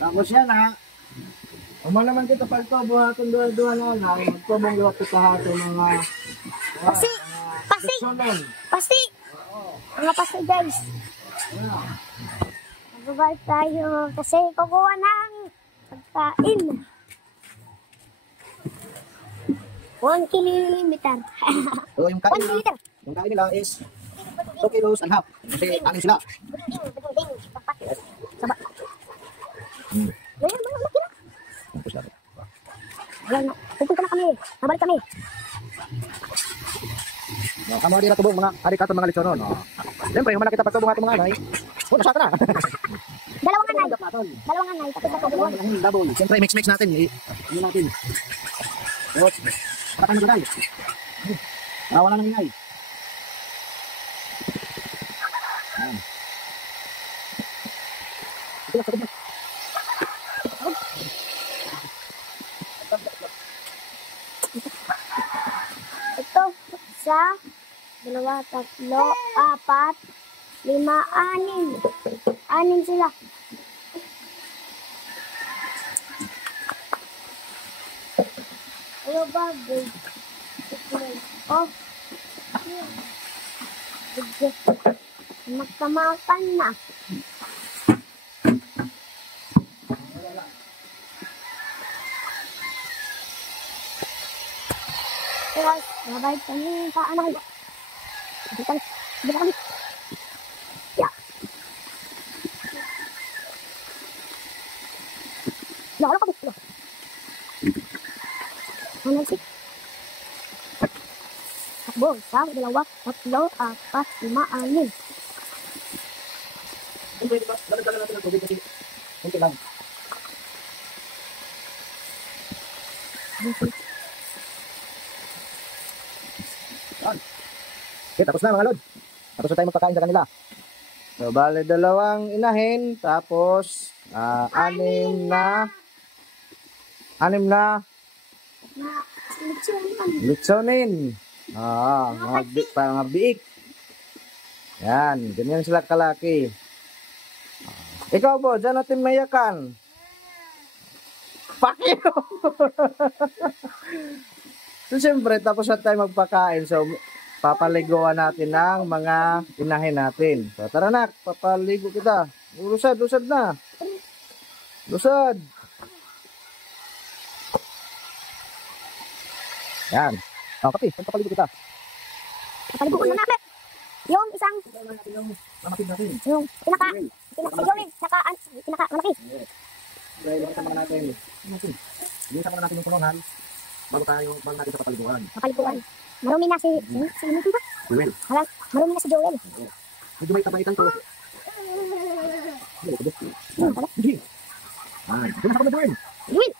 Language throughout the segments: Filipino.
Tapos yan ha. Uma naman kita pagpabuhaton duwa-duwa na lang. Magpabong liwat ito hato mga... Pasi! Pasi! Pasi! Mga pasi guys. Magbabay tayo kasi kukuha ng pagkain. 1 kilometer. So yung kain nila, yung kain nila is 2 kilos and half. Kasi anin sila. Saba. Wala na. Pupunta na kami. Nabalik kami. Kamu di natubong mga arikato mga lechonon. Siyempre, yung malaki tapat tubong ating mga anay. Nasaka na. Dalawang anay. Tapos natubong. Double. Siyempre, mix natin. Yun natin. Tapos, patakan na tayo. Wala nang ingay. Ito, isa, 2, 3, 4, 5, 6. 6 sila. Ano ba, babe? Oh. Magkamakan na. Tapos, mabalik kami sa ano kayo. Dito kami. Yeah. Ano kami? Ano si? Takbo, 1, 2, 3, 4, 5, 6. Pwede ba? Lalagyan natin ng tubig kasi kunti lang. Okay, tapos na mga lod. Tapos na tayo magpakain sa kanila. So, bale 2 inahin, tapos 6 na litsonin. Mga biik. Yan, ganyan sila kalaki. Ikaw po, dyan natin mayakan. Pakino! So, siyempre, tapos na tayo magpakain. So, papaliguan natin ng mga inahin natin. So, tara na, papaligo kita. Lusad na. Lusad. Yan. O, kapi, papaligo kita. Papaligo ko na namin. Yung isang... Yung pinaka-malaki. Dahil makasama natin. Makasama natin yung punuhan bago natin sa papaliguan. Marumi na si Joel. Marumi na si Joel. Medyo may kabaitan to. Sige. Doon ako na Joel. Joel!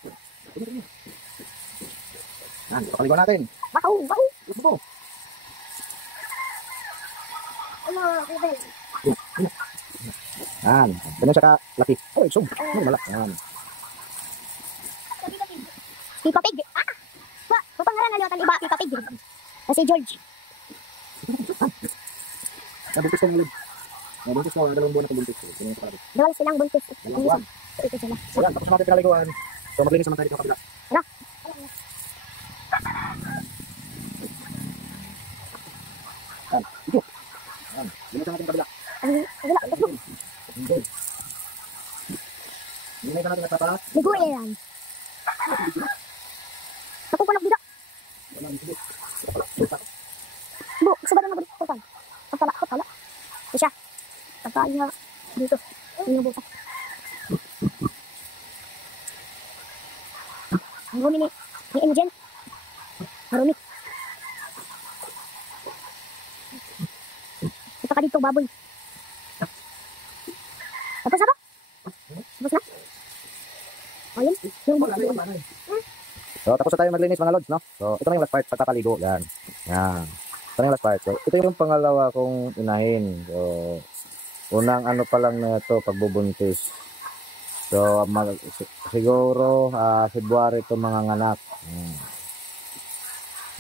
Yan, papaliguan natin. Bakaw! Gusto. Ano, Joel? Yan, ganun siya kalaki. Oh, isog. Malak. Yan. Pippa Pig. Papangalan na liwatan iba, Pippa Pig. Kasi George. Nabuntis ko ng lod. Nabuntis ko, 2 buwan na kubuntis ko. Dawal silang buntis. Buwan. Ito sila. Ayan, tapos natin pinaliguan. So, maglinis naman tayo dito kapila. Ano? Yan, ito. Yan, linis natin kapila. Wala. Linis natin at papalas. Ligo yan. Napupunog dito. Bu, gusto ba na magbutan? Pagpala. Isa. Pagkain niya dito. Hindi niya butas. Ang rumi ni Imogen. Marumi. Ito ka dito, baboy. Tapos na ba? Tapos na? O yun? Yung bukas. So, tapos na tayo maglinis mga lods, no? So, ito na yung last part, pagpapaligo. Yan. Ito na yung last part. So, ito yung pangalawa kong inahin. So, unang ano pa lang na ito, pagbubuntis. So, siguro, February ito mga nganak.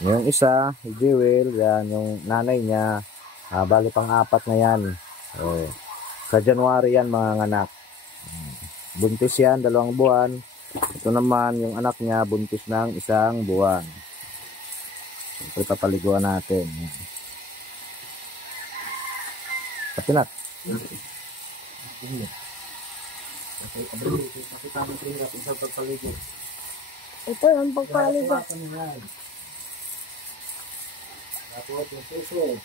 Yung isa, si Jewel, yan, yung nanay niya, bali pang 4 na yan. So, sa January yan mga nganak. Buntis yan, 2 buwan. Ito naman, yung anak niya, buntis ng 1 buwan. Siyempre, papaliguan natin. Kapinat. Ito yung pagpaligo. Tapos yung puso.